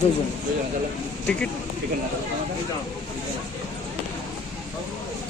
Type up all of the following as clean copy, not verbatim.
দুজন। টিকিট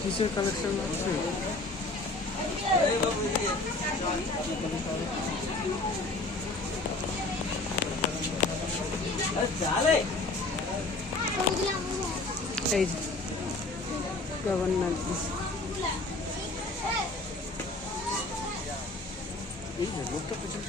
কিসের কালেকশন আছে? এই গভর্নর এই লোকটা পেছন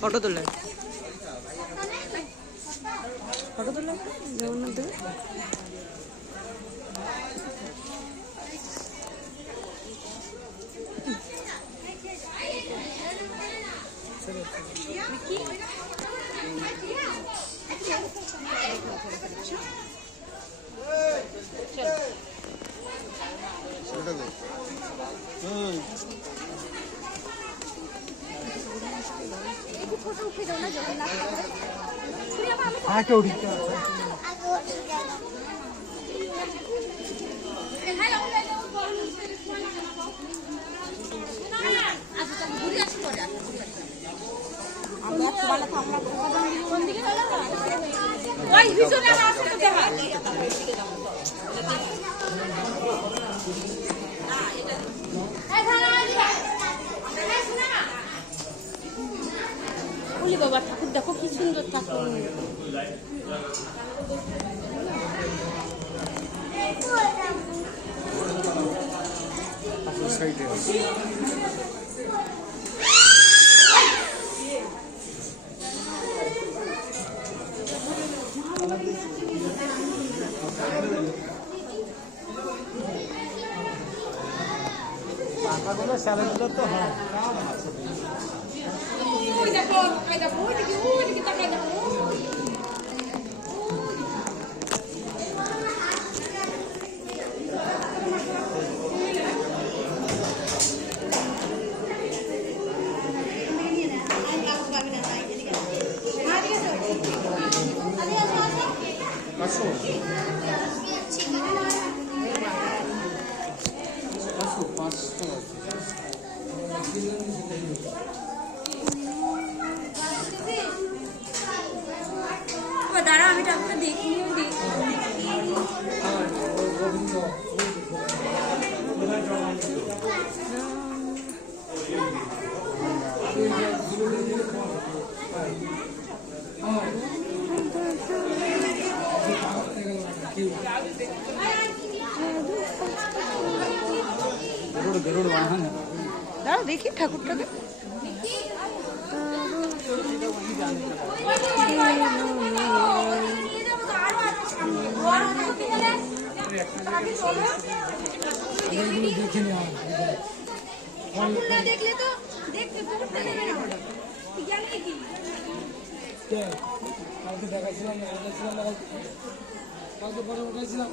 ফটো তোলে জগন্নাথ দেবের আগে উঠিতে বাবা ঠাকুর দেখো কি সুন্দর ঠাকুর। টাকাগুলো স্যালারিগুলো তো হয় দাঁড়া আমি ঠাকুরটা দেখিনি দাঁড়া দেখি ঠাকুরটাকে দেখলে তো দেখতে কালকে দেখাচ্ছিলাম কালকে পরে উঠেছিলাম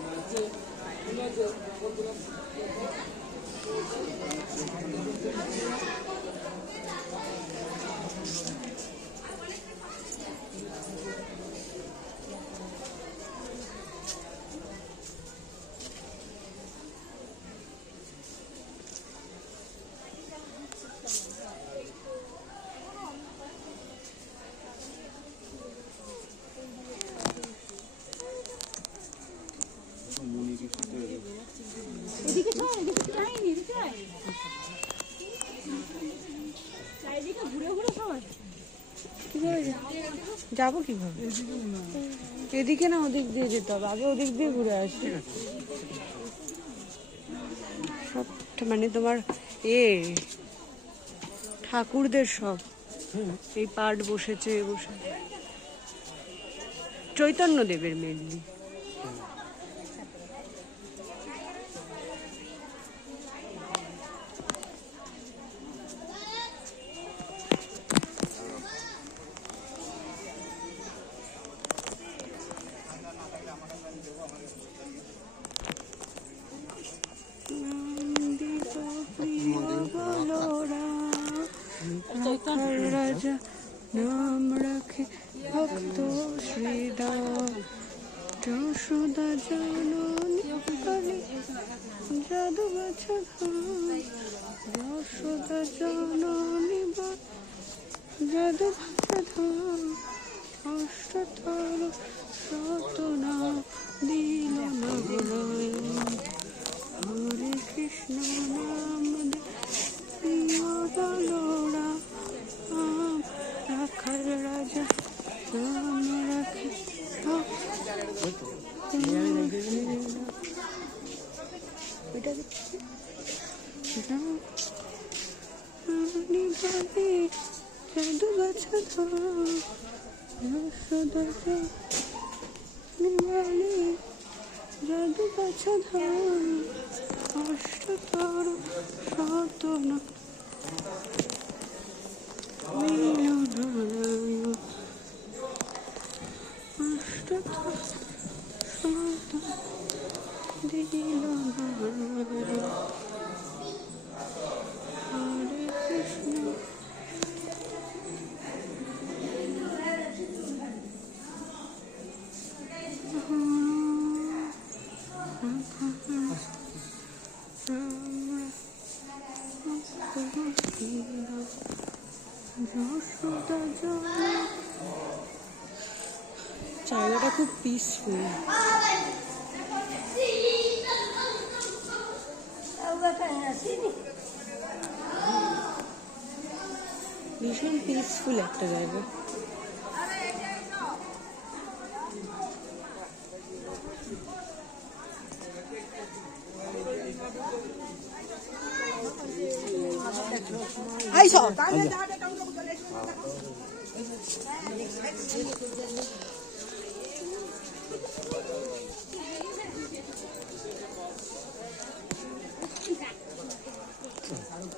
যাবো কিভাবে? এদিকে না ওদিক দিয়ে যেতে হবে, আগে ওদিক দিয়ে ঘুরে আসি। সব মানে তোমার ঠাকুরদের সব এই পাঠ বসেছে চৈতন্য দেবের মেনলি। রাখার রাজা নাম রাখে ভক্ত শ্রীরাম। যশোদা জননী কালী জাদু গাছা ধাম। যশোদা জননী জাদু গাছা ধাম। অষ্টতর শতনাম দিল নারায়ণ। হরে কৃষ্ণ নাম দলোড়া রাখার রাজা নাম রাখে জাদু গাছা ধাম। যশোদা জননী জাদু গাছা ধাম। অষ্টতর শতনাম দিল নারায়ণ। অষ্টতর শতনাম দিল নারায়ণ। হরে কৃষ্ণ জায়গাটা খুব পিসফুল। ভীষণ পিসফুল একটা জায়গা।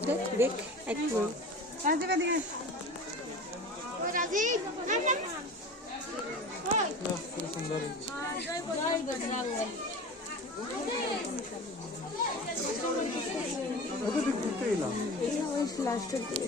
দেখ দেখ একটু লাস্টের দিকে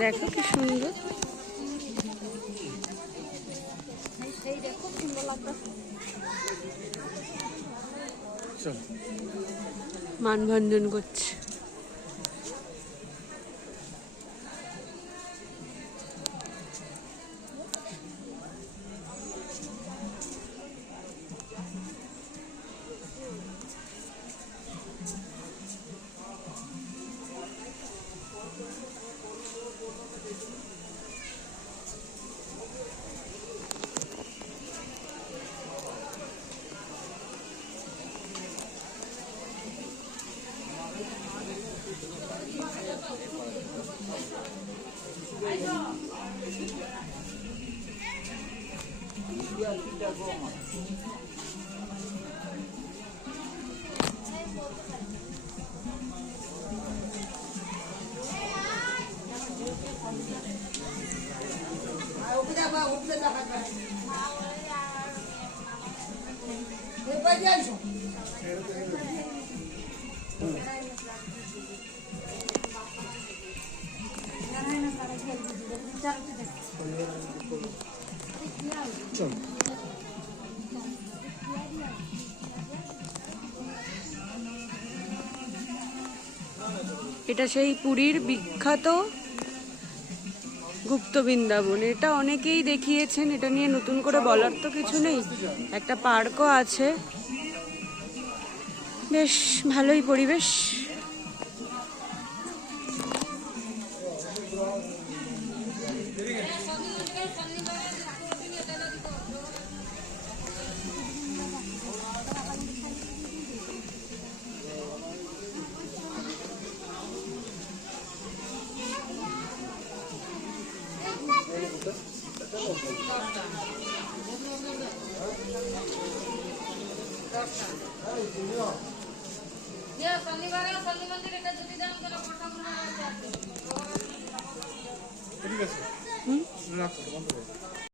দেখো কি সুন্দর। মানভঞ্জন করছে। এটা সেই পুরীর বিখ্যাত গুপ্ত বৃন্দাবন। এটা অনেকেই দেখিয়েছেন, এটা নিয়ে নতুন করে বলার তো কিছু নেই। একটা পার্কও আছে, বেশ ভালোই পরিবেশ। ঠিক আছে রাখো বন্ধ করো।